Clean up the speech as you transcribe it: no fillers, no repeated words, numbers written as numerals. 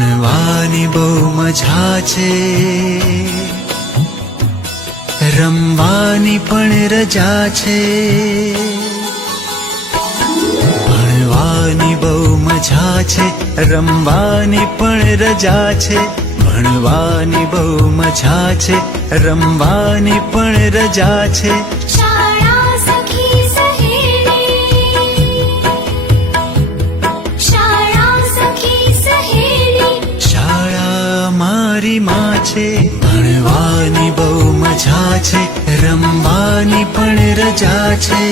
ભણવાની બહુ મજા છે, રમવાની પણ રજા છે. ભણવાની બહુ મજા છે, રમવાની પણ રજા છે. ભણવાની બહુ મજા છે, રમવાની પણ રજા છે. શાળા સખી સહેલી, શાળા સખી સહેલી, શાળા મારી માં છે. ભણવાની બહુ મજા છે, રમવાની પણ રજા છે.